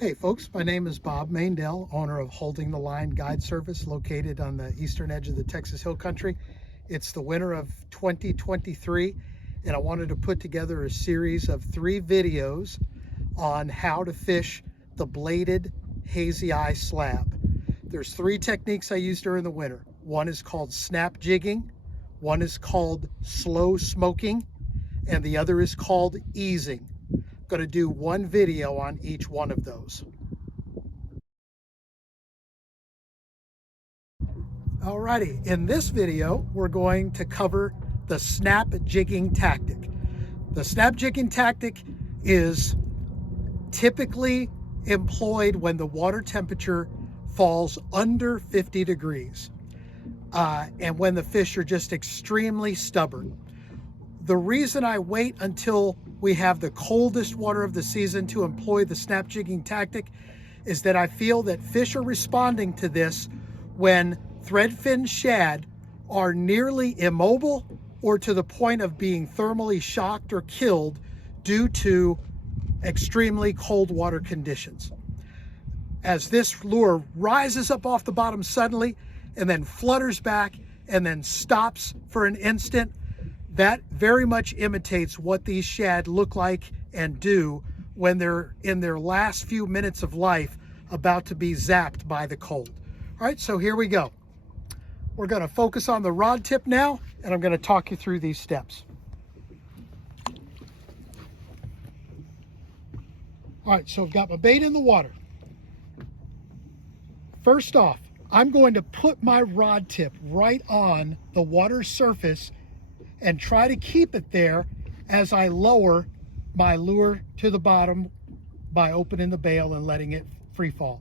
Hey folks, my name is Bob Maindell, owner of Holding the Line Guide Service located on the eastern edge of the Texas Hill Country. It's the winter of 2023 and I wanted to put together a series of 3 videos on how to fish the Bladed Hazy Eye Slab. There's 3 techniques I use during the winter. One is called Snap Jigging, one is called Slow Smoking, and the other is called Easing. Going to do one video on each one of those. Alrighty, in this video we're going to cover the snap jigging tactic. The snap jigging tactic is typically employed when the water temperature falls under 50 degrees and when the fish are just extremely stubborn. The reason I wait until we have the coldest water of the season to employ the snap jigging tactic is that I feel that fish are responding to this when threadfin shad are nearly immobile or to the point of being thermally shocked or killed due to extremely cold water conditions. As this lure rises up off the bottom suddenly and then flutters back and then stops for an instant, that very much imitates what these shad look like and do when they're in their last few minutes of life about to be zapped by the cold. All right, so here we go. We're going to focus on the rod tip now, and I'm going to talk you through these steps. All right, so I've got my bait in the water. First off, I'm going to put my rod tip right on the water surface and try to keep it there as I lower my lure to the bottom by opening the bail and letting it free fall.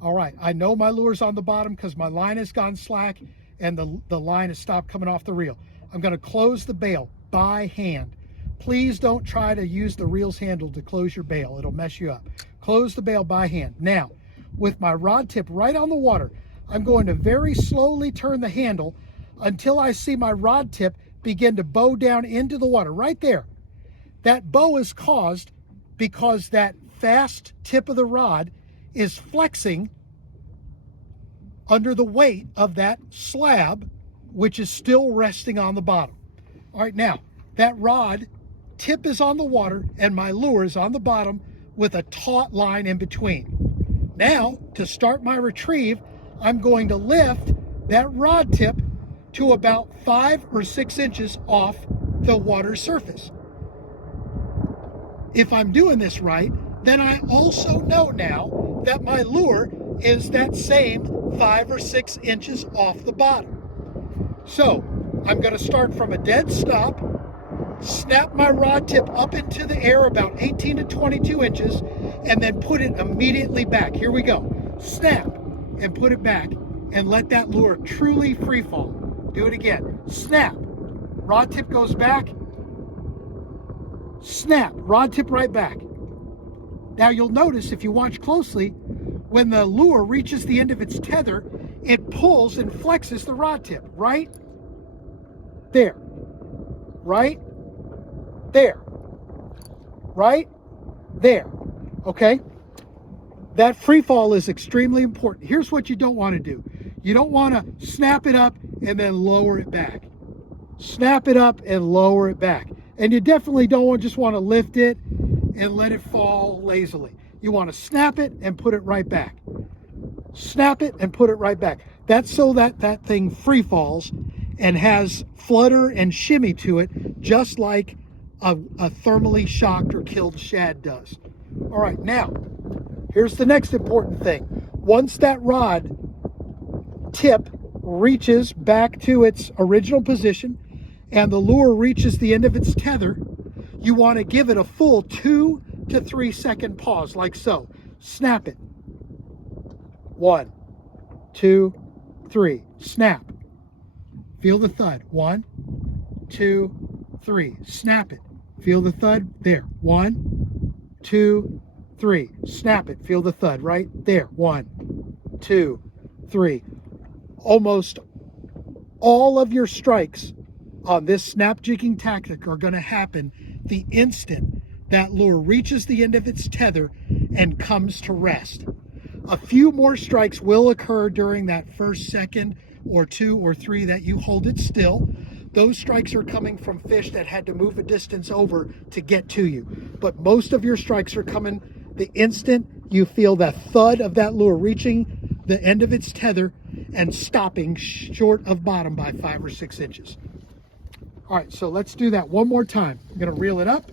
All right, I know my lure's on the bottom because my line has gone slack and the line has stopped coming off the reel. I'm going to close the bail by hand. Please don't try to use the reel's handle to close your bail. It'll mess you up. Close the bail by hand. Now, with my rod tip right on the water, I'm going to very slowly turn the handle until I see my rod tip begin to bow down into the water, right there. That bow is caused because that fast tip of the rod is flexing under the weight of that slab, which is still resting on the bottom. All right, now, that rod tip is on the water and my lure is on the bottom with a taut line in between. Now, to start my retrieve, I'm going to lift that rod tip to about 5 or 6 inches off the water surface. If I'm doing this right, then I also know now that my lure is that same 5 or 6 inches off the bottom. So I'm going to start from a dead stop, snap my rod tip up into the air about 18 to 22 inches, and then put it immediately back. Here we go. Snap and put it back and let that lure truly free fall. Do it again. Snap. Rod tip goes back. Snap. Rod tip right back. Now you'll notice if you watch closely, when the lure reaches the end of its tether, it pulls and flexes the rod tip. Right there. Right there. Right there. Okay? That free fall is extremely important. Here's what you don't want to do. You don't want to snap it up and then lower it back. Snap it up and lower it back. And you definitely don't just want to lift it and let it fall lazily. You want to snap it and put it right back. Snap it and put it right back. That's so that that thing free falls and has flutter and shimmy to it, just like a thermally shocked or killed shad does. All right, now, here's the next important thing. Once that rod tip reaches back to its original position and the lure reaches the end of its tether, you want to give it a full 2 to 3 second pause, like so. Snap it. 1, 2, 3. Snap. Feel the thud. 1, 2, 3. Snap it. Feel the thud. There. 1, 2, 3. Snap it. Feel the thud right there. 1, 2, 3. Almost all of your strikes on this snap jigging tactic are going to happen the instant that lure reaches the end of its tether and comes to rest. A few more strikes will occur during that first second or 2 or 3 that you hold it still. Those strikes are coming from fish that had to move a distance over to get to you. But most of your strikes are coming the instant you feel the thud of that lure reaching the end of its tether and stopping short of bottom by 5 or 6 inches. All right, so let's do that one more time. I'm gonna reel it up.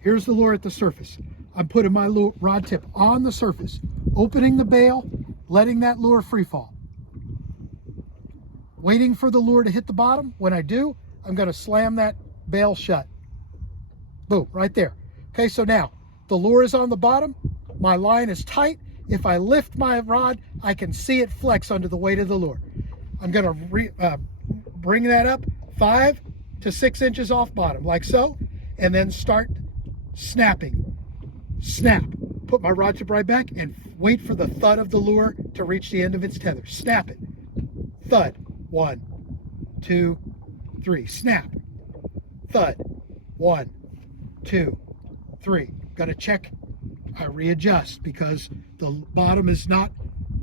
Here's the lure at the surface. I'm putting my rod tip on the surface, opening the bail, letting that lure free fall. Waiting for the lure to hit the bottom. When I do, I'm gonna slam that bail shut. Boom, right there. Okay, so now the lure is on the bottom, my line is tight. If I lift my rod, I can see it flex under the weight of the lure. I'm gonna bring that up 5 to 6 inches off bottom, like so, and then start snapping. Snap. Put my rod tip right back and wait for the thud of the lure to reach the end of its tether. Snap it. Thud. 1, 2, 3. Snap. Thud. 1, 2, 3. Got to check. I readjust because the bottom is not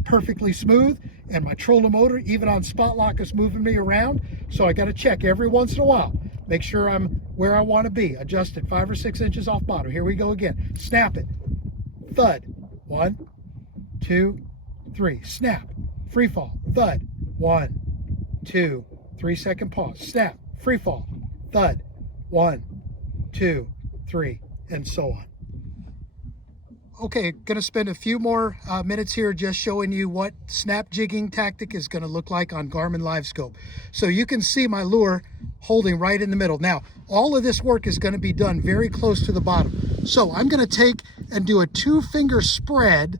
perfectly smooth and my trolling motor, even on spot lock, is moving me around. So I got to check every once in a while. Make sure I'm where I want to be. Adjust it 5 or 6 inches off bottom. Here we go again. Snap it. Thud. 1, 2, 3. Snap. Free fall. Thud. 1, 2, 3 second pause. Snap. Free fall. Thud. 1, 2, 3, and so on. Okay, gonna spend a few more minutes here just showing you what snap jigging tactic is gonna look like on Garmin Live Scope. So you can see my lure holding right in the middle. Now, all of this work is gonna be done very close to the bottom. So I'm gonna take and do a 2-finger spread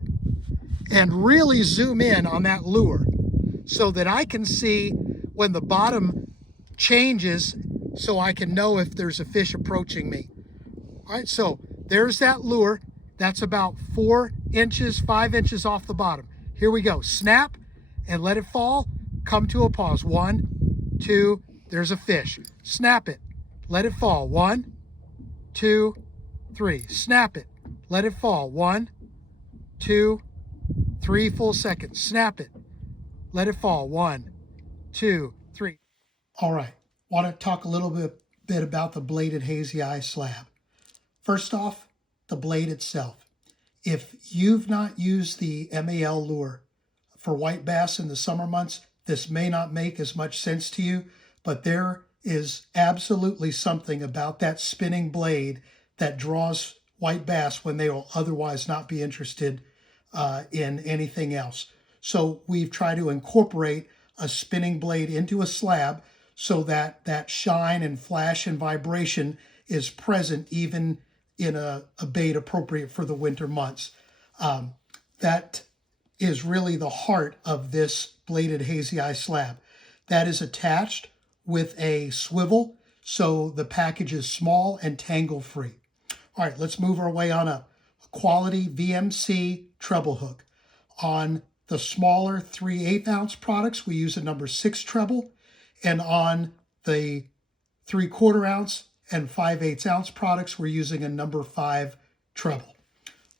and really zoom in on that lure so that I can see when the bottom changes so I can know if there's a fish approaching me. All right, so there's that lure. That's about 4 inches, 5 inches off the bottom. Here we go. Snap and let it fall. Come to a pause. 1, 2, there's a fish. Snap it. Let it fall. 1, 2, 3. Snap it. Let it fall. 1, 2, 3 full seconds. Snap it. Let it fall. 1, 2, 3. All right. Want to talk a little bit about the Bladed Hazy Eye Slab. First off, the blade itself. If you've not used the MAL lure for white bass in the summer months, this may not make as much sense to you, but there is absolutely something about that spinning blade that draws white bass when they will otherwise not be interested in anything else. So we've tried to incorporate a spinning blade into a slab so that that shine and flash and vibration is present even in a bait appropriate for the winter months. That is really the heart of this Bladed Hazy Eye Slab. That is attached with a swivel, so the package is small and tangle-free. All right, let's move our way on up. A quality VMC treble hook. On the smaller 3/8 ounce products, we use a number 6 treble, and on the 3/4 ounce and 5/8 ounce products, we're using a number 5 treble.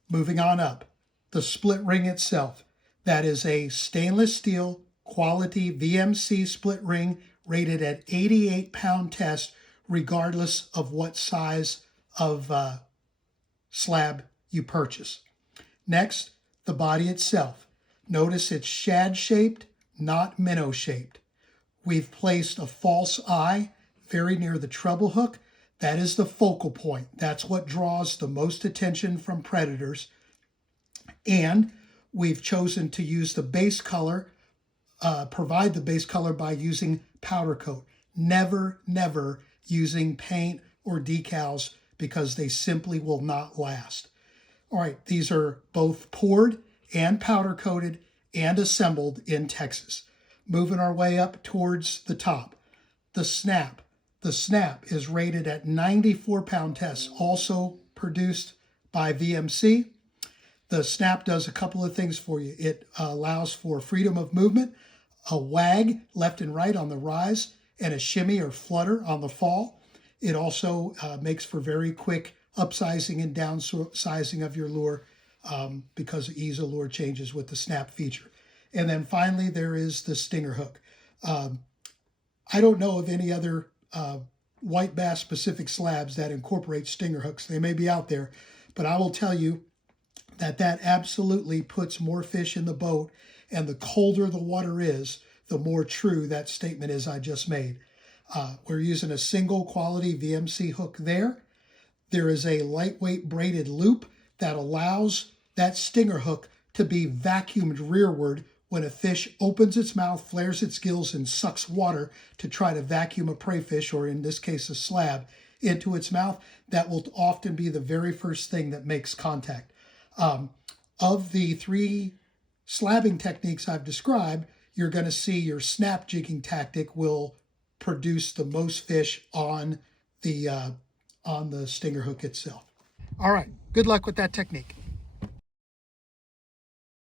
Moving on up, the split ring itself. That is a stainless steel quality VMC split ring rated at 88 pound test, regardless of what size of slab you purchase. Next, the body itself. Notice it's shad shaped, not minnow shaped. We've placed a false eye very near the treble hook. That is the focal point. That's what draws the most attention from predators. And we've chosen to use the base color, provide the base color by using powder coat. Never, never using paint or decals because they simply will not last. All right, these are both poured and powder coated and assembled in Texas. Moving our way up towards the top. The snap. The snap is rated at 94 pound test, also produced by VMC. The snap does a couple of things for you. It allows for freedom of movement, a wag left and right on the rise, and a shimmy or flutter on the fall. It also makes for very quick upsizing and downsizing of your lure because of ease of lure changes with the snap feature. And then finally, there is the stinger hook. I don't know of any other white bass specific slabs that incorporate stinger hooks. They may be out there, but I will tell you that that absolutely puts more fish in the boat, and the colder the water is, the more true that statement is I just made. We're using a single quality VMC hook there. There is a lightweight braided loop that allows that stinger hook to be vacuumed rearward when a fish opens its mouth, flares its gills, and sucks water to try to vacuum a prey fish, or in this case a slab, into its mouth. That will often be the very first thing that makes contact. Of the 3 slabbing techniques I've described, you're going to see your snap jigging tactic will produce the most fish on the stinger hook itself. All right, good luck with that technique.